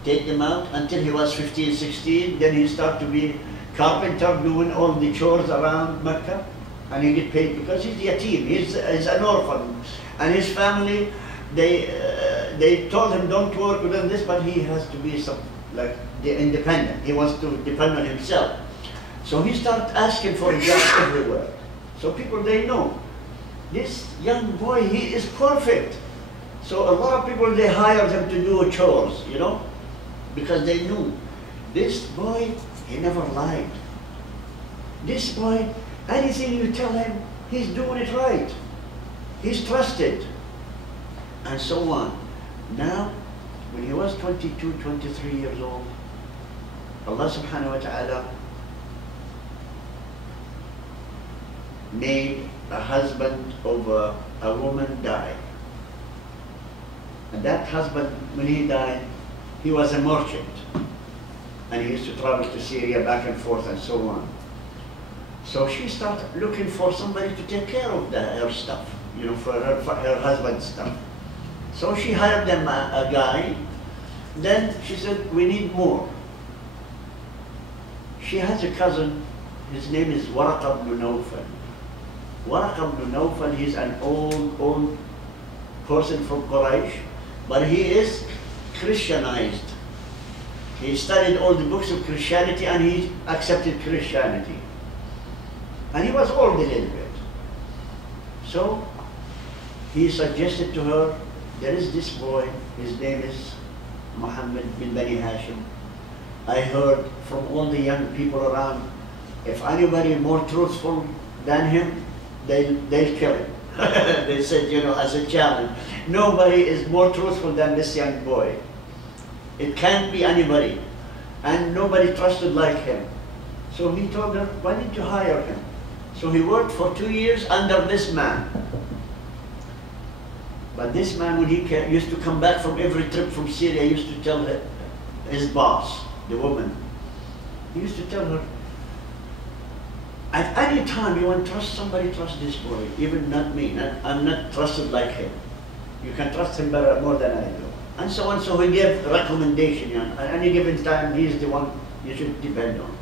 take them out until he was 15, 16. Then he started to be carpenter, doing all the chores around Mecca, and he get paid because he's a yatim, he's an orphan. And his family, they told him, don't work with this, but he has to be independent. He wants to depend on himself. So he started asking for jobs everywhere. So people, they know, this young boy, he is perfect. So a lot of people, they hired him to do chores, you know, because they knew this boy, he never lied. This boy, anything you tell him, he's doing it right. He's trusted, and so on. Now, when he was 22, 23 years old, Allah subhanahu wa ta'ala made a husband of a woman die. And that husband, when he died, he was a merchant. And he used to travel to Syria back and forth and so on. So she started looking for somebody to take care of her stuff, you know, for her husband's stuff. So she hired them a guy. Then she said, we need more. She has a cousin, his name is Halaka ibn Nawfal. Halaka ibn Nawfal, he's an old person from Quraysh, but he is Christianized. He studied all the books of Christianity and he accepted Christianity. And he was old a little bit. So he suggested to her, there is this boy, his name is Muhammad bin Bani Hashim. I heard from all the young people around, if anybody more truthful than him, they'll kill him. They said, you know, as a challenge, nobody is more truthful than this young boy. It can't be anybody. And nobody trusted like him. So he told her, why didn't you hire him? So he worked for 2 years under this man. But this man, when he used to come back from every trip from Syria, used to tell his boss, the woman, he used to tell her, at any time you want to trust somebody, trust this boy, even not me. I'm not trusted like him. You can trust him better, more than I do. And so on. So he gave recommendation, you know, at any given time, he's the one you should depend on.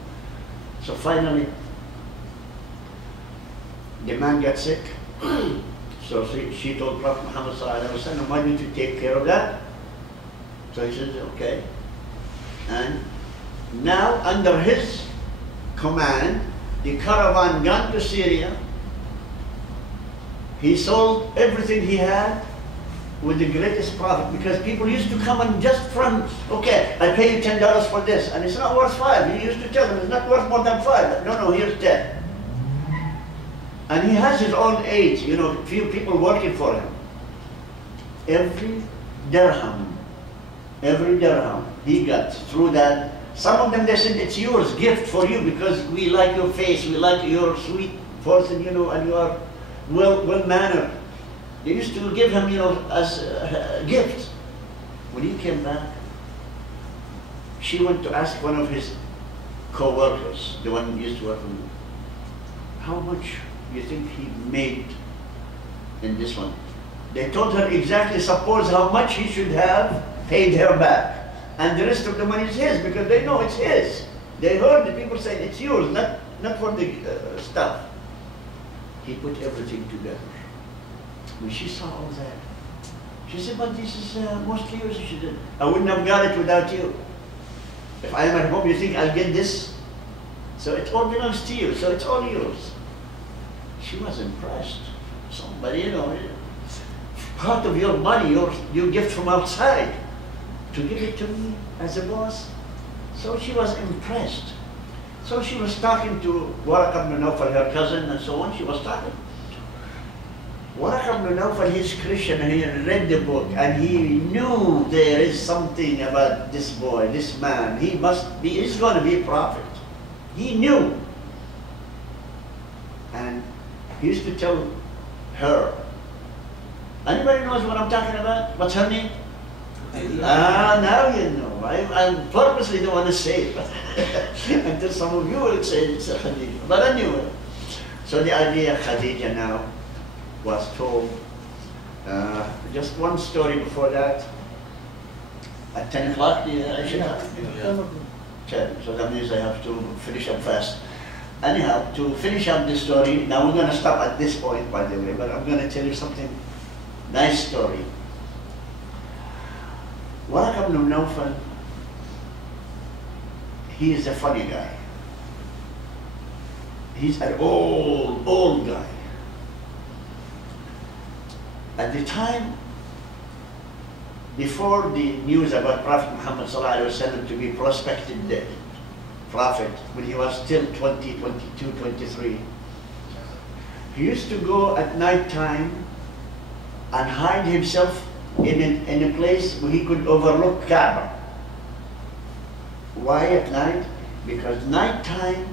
So finally, the man got sick. So she told Prophet Muhammed, why don't you take care of that? So he said, okay. And now, under his command, the caravan got to Syria. He sold everything he had with the greatest profit, because people used to come and just front, okay, I pay you $10 for this, and it's not worth 5. He used to tell them, it's not worth more than 5. No, here's 10. And he has his own aides, you know, few people working for him. Every dirham he got through that. Some of them, they said, it's yours, gift for you, because we like your face, we like your sweet person, you know, and you are well-mannered. They used to give him, you know, as a gift. When he came back, she went to ask one of his co-workers, the one who used to work with him, how much you think he made in this one? They told her exactly, suppose how much he should have paid her back. And the rest of the money is his, because they know it's his. They heard the people saying, it's yours, not for the stuff. He put everything together. When she saw all that, she said, but this is mostly yours. She said, I wouldn't have got it without you. If I am at home, you think I'll get this? So it all belongs to you, so it's all yours. She was impressed. Somebody, you know, part of your money, your gift from outside, to give it to me as a boss. So she was impressed. So she was talking to Halaka ibn Nawfal, her cousin, and so on. She was talking. Halaka ibn Nawfal, he's Christian, and he read the book, and he knew there is something about this boy, this man. He's going to be a prophet. He knew. And he used to tell her, anybody knows what I'm talking about? What's her name? Now you know. I purposely don't want to say it, but until some of you will say it's Khadija. But anyway, so the idea Khadija now was told. Just one story before that. At 10 o'clock, the Isha? 10. So that means I have to finish up fast. Anyhow, to finish up this story, now we're going to stop at this point, by the way, but I'm going to tell you something, nice story. Halaka ibn Nawfal, he is a funny guy. He's an old guy. At the time, before the news about Prophet Muhammad ﷺ to be prospected dead, Prophet, when he was still 20, 22, 23, he used to go at night time and hide himself in a place where he could overlook Kaaba. Why at night? Because night time,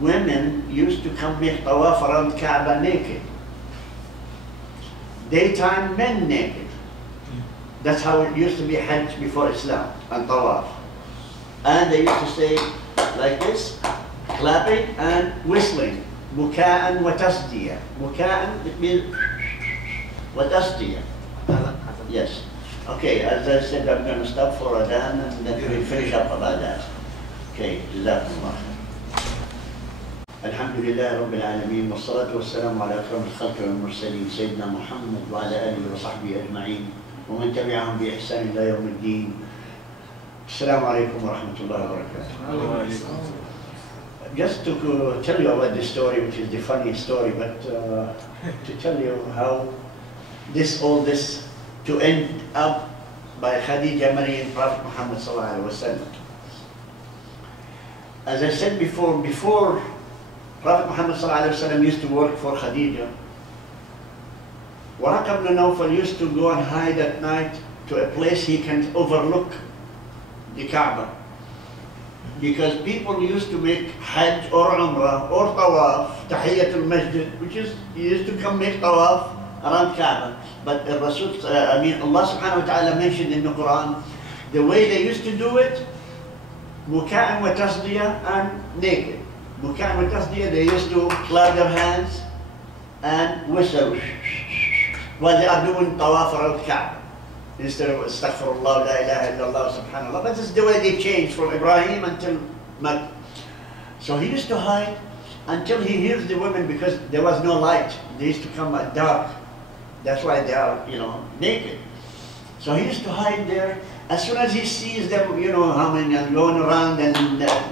women used to come make tawaf around Kaaba naked. Daytime, men naked. That's how it used to be Hajj before Islam, and tawaf. And they used to say like this, clapping and whistling. بكاء وتصدية. بكاء it means وتصدية. Yes. Okay, as I said, I'm going to stop for Adhan and then we'll finish up about that. Okay, جزاكم الله خير. الحمد لله رب العالمين والصلاة والسلام على أكرم الخلق والمرسلين سيدنا محمد وعلى آله وصحبه أجمعين ومن تبعهم بإحسان إلى يوم الدين. السلام عليكم ورحمة الله وبركاته. Just to tell you about this story, which is the funniest story, but to tell you how all this to end up by Khadija marrying Prophet Muhammed ﷺ. As I said before Prophet Muhammad ﷺ used to work for Khadija, Waraq ibn Nawfal used to go and hide at night to a place he can overlook the Kaaba. Because people used to make Hajj or Umrah or Tawaf, Tahiyyatul Masjid, which is, he used to come make Tawaf around Kaaba. But Allah subhanahu wa ta'ala mentioned in the Quran, the way they used to do it, Muka'an wa tasdiya and naked. Muka'an wa tasdiya, they used to clap their hands and whistle while they are doing Tawaf around Kaaba. Instead of Astaghfirullah, La ilaha illallah, Subhanallah. But this is the way they changed from Ibrahim until Maghrib. So he used to hide until he hears the women, because there was no light. They used to come at dark. That's why they are, naked. So he used to hide there. As soon as he sees them, humming and going around and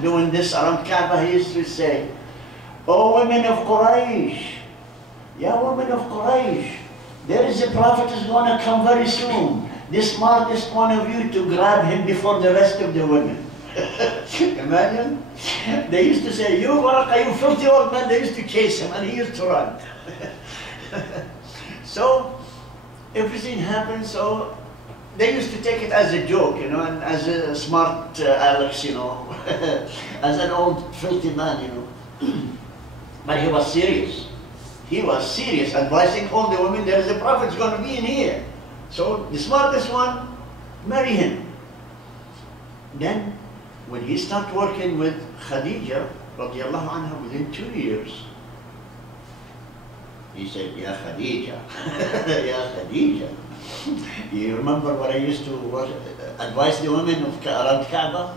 doing this around Kaaba, he used to say, "Oh women of Quraysh, yeah, women of Quraysh, there is a prophet is going to come very soon. The smartest one of you to grab him before the rest of the women." Imagine. They used to say, "You Waraq, you filthy old man." They used to chase him and he used to run. So everything happened. So they used to take it as a joke, and as a smart Alex, as an old filthy man, But he was serious. He was serious, advising all the women, there is a prophet going to be in here. So the smartest one, marry him. Then, when he started working with Khadija, radiallahu anha, within 2 years, he said, "Ya Khadija, Ya Khadija, you remember what I used to advise the women around Kaaba?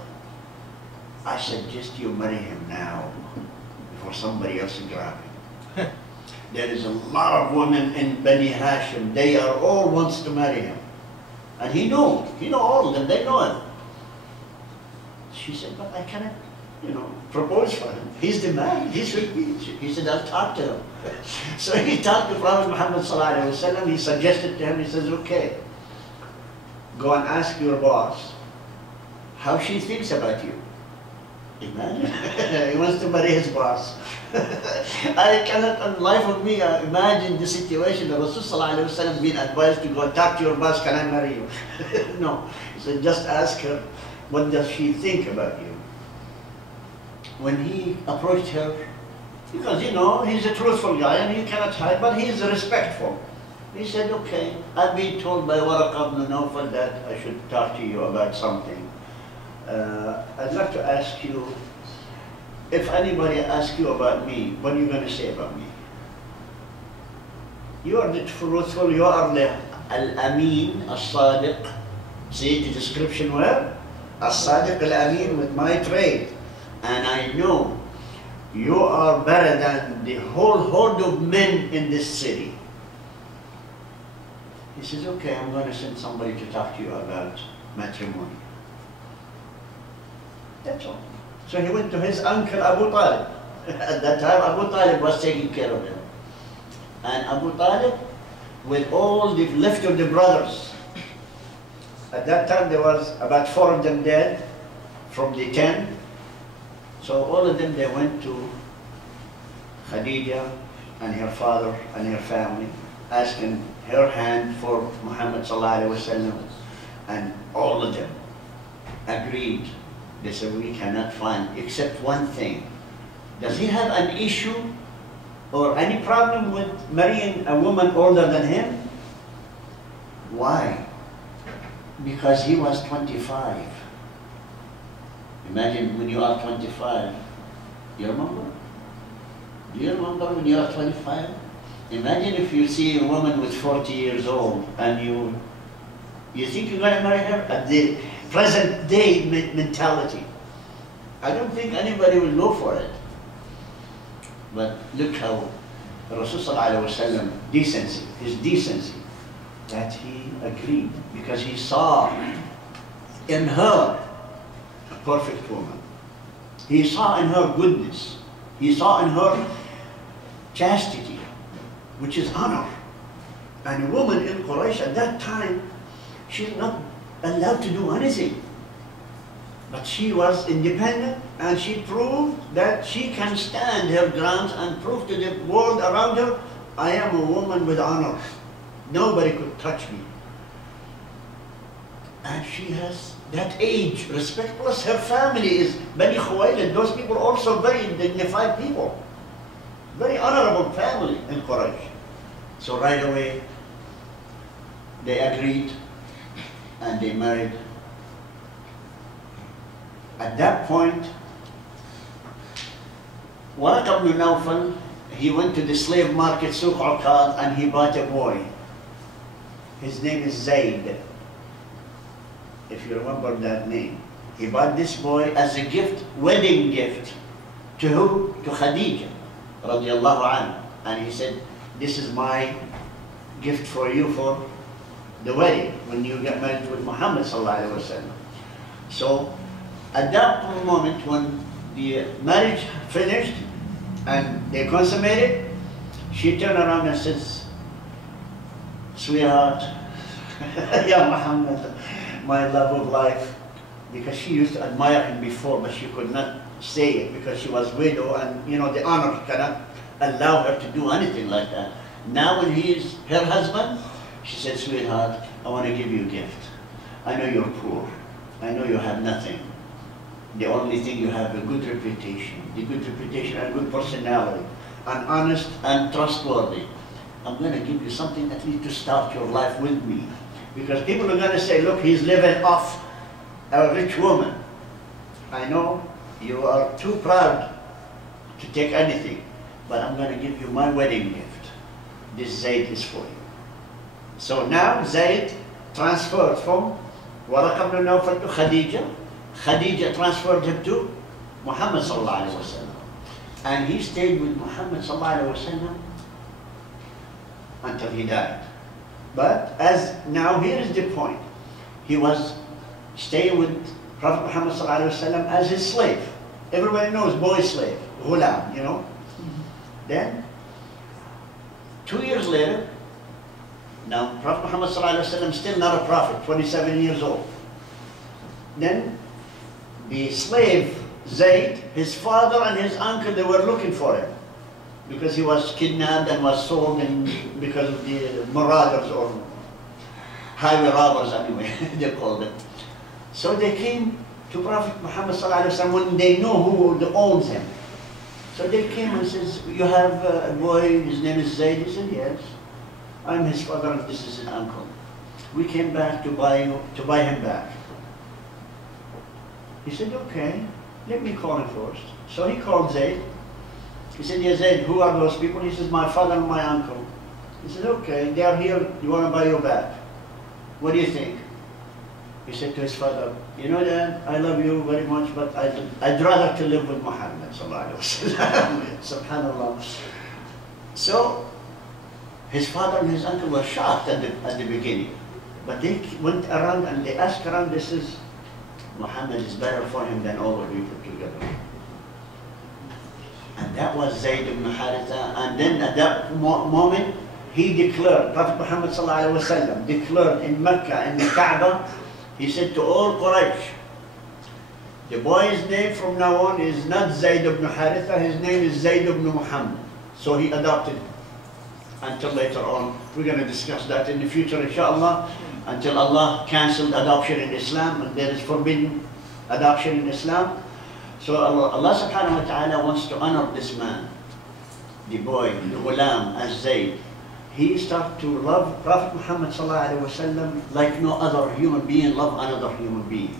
I suggest you marry him now, before somebody else grab him." There is a lot of women in Bani Hashim, they are all wants to marry him. And he know all of them, they know him. She said, "But I cannot, propose for him. He's the man, he should be." He said, "I'll talk to him." So he talked to Prophet Muhammad ﷺ, he suggested to him, he says, "Okay, go and ask your boss how she thinks about you." Imagine, he wants to marry his boss. I cannot, on life of me, imagine the situation. The Rasul ﷺ being advised to go talk to your boss, "Can I marry you?" No, he said, just ask her, what does she think about you? When he approached her, because he's a truthful guy and he cannot hide, but he is respectful. He said, "Okay, I've been told by Waraq ibn Nawfal that I should talk to you about something. I'd like to ask you, if anybody asks you about me, what are you going to say about me? You are the truthful, you are the Al-Amin, As-Sadiq." See the description where? As-Sadiq Al-Amin, with my trade. And I know you are better than the whole horde of men in this city. He says, "Okay, I'm going to send somebody to talk to you about matrimony." That's all. So he went to his uncle Abu Talib. At that time, Abu Talib was taking care of him. And Abu Talib, with all the left of the brothers, at that time there was about 4 of them dead from the 10. So all of them, they went to Khadija and her father and her family, asking her hand for Muhammad ﷺ, and all of them agreed. They said, "We cannot find, except one thing. Does he have an issue or any problem with marrying a woman older than him?" Why? Because he was 25. Imagine when you are 25, you remember? Do you remember when you are 25? Imagine if you see a woman with 40 years old and you think you're going to marry her at the present day mentality. I don't think anybody will go for it. But look how Rasulullah decency, his decency, that he agreed because he saw in her a perfect woman. He saw in her goodness. He saw in her chastity, which is honor. And a woman in Quraysh at that time, she's not allowed to do anything. But she was independent and she proved that she can stand her grounds and prove to the world around her, I am a woman with honor. Nobody could touch me. And she has that age, respect, plus her family is Bani Khuwaylid. Those people are also very dignified people. Very honorable family in Quraysh. So right away, they agreed and they married. At that point, Waraq ibn Nawfal, he went to the slave market, Suq Uqad, and he bought a boy. His name is Zayd, if you remember that name. He bought this boy as a gift, wedding gift. To who? To Khadija, radiallahu anha. And he said, this is my gift for you for the wedding, when you get married with Muhammad sallallahu alaihi wasallam. So, at that moment, when the marriage finished and they consummated, she turned around and says, sweetheart, Ya Muhammad, my love of life, because she used to admire him before, but she could not say it because she was widow, and you know the honor cannot allow her to do anything like that. Now when he is her husband, she said, sweetheart, I want to give you a gift. I know you're poor. I know you have nothing. The only thing you have, a good reputation. The good reputation and good personality, and honest and trustworthy. I'm going to give you something at least to start your life with me. Because people are going to say, look, he's living off a rich woman. I know you are too proud to take anything, but I'm going to give you my wedding gift. This Zayd is for you. So now Zayd transferred from Waraq ibn Nawfal to Khadija. Khadija transferred him to Muhammad sallallahu alaihi wasallam. And he stayed with Muhammad sallallahu alaihi wasallam until he died. But as now here is the point. He was staying with Prophet Muhammad sallallahu alaihi wasallam as his slave. Everybody knows boy slave, ghulam, you know. Then 2 years later, now Prophet Muhammad sallallahu alaihi wasallam still not a prophet, 27 years old. Then the slave Zayd, his father and his uncle, they were looking for him because he was kidnapped and was sold because of the marauders or highway robbers anyway, they called it. So they came to Prophet Muhammad sallallahu alaihi wasallam when they know who owns him. So they came and says, you have a boy, his name is Zayd. He said, yes, I'm his father and this is his uncle. We came back to buy him back. He said, okay, let me call him first. So he called Zayd. He said, yeah, Zayd, who are those people? He says, my father and my uncle. He said, okay, they are here, you want to buy you back. What do you think? He said to his father, you know, Dad, I love you very much, but I'd rather to live with Muhammad sallallahu alaihi wasallam. Subhanallah. So his father and his uncle were shocked at the beginning. But they went around and they asked around, they says, Muhammad is better for him than all of you put together. And that was Zayd ibn Haritha. And then at that moment, he declared, Prophet Muhammad sallallahu alaihi wasallam declared in Mecca, in the Kaaba, he said to all Quraysh, the boy's name from now on is not Zayd ibn Haritha, his name is Zayd ibn Muhammad. So he adopted it until later on. We're going to discuss that in the future, inshallah, until Allah cancelled adoption in Islam, and there is forbidden adoption in Islam. So Allah subhanahu wa ta'ala wants to honor this man, the boy, the ghulam, as Zayd. He started to love Prophet Muhammad sallallahu alaihi wasallam like no other human being love another human being.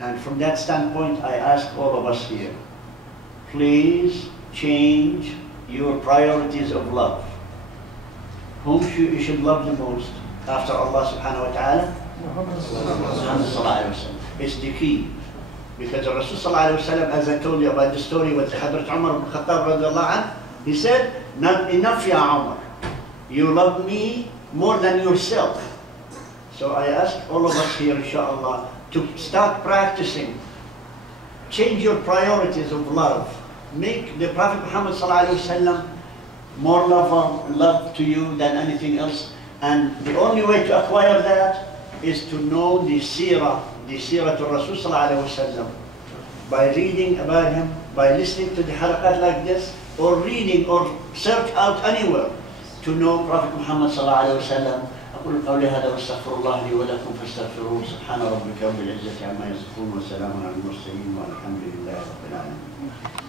And from that standpoint, I ask all of us here, please change your priorities of love. Whom you should love the most after Allah subhanahu wa ta'ala? Muhammad sallallahu alaihi wasallam. It's the key. Because the Rasul sallallahu alaihi wasallam, as I told you about the story with Hazrat Umar ibn Khattab radiallahu anhu, he said, not enough ya Umar. You love me more than yourself. So I ask all of us here, inshallah, to start practicing. Change your priorities of love. Make the Prophet Muhammad sallallahu alaihi wasallam more love to you than anything else. And the only way to acquire that is to know the Seerah, the Seerah to Rasul sallallahu alaihi wasallam, by reading about him, by listening to the halakat like this, or reading or search out anywhere to know Prophet Muhammad sallallahu alaihi wasallam. أقول قولي هذا واستغفر الله لي ولكم فاستغفروه. سبحان ربك رب العزة عما يصفون وسلام على المرسلين والحمد لله رب العالمين.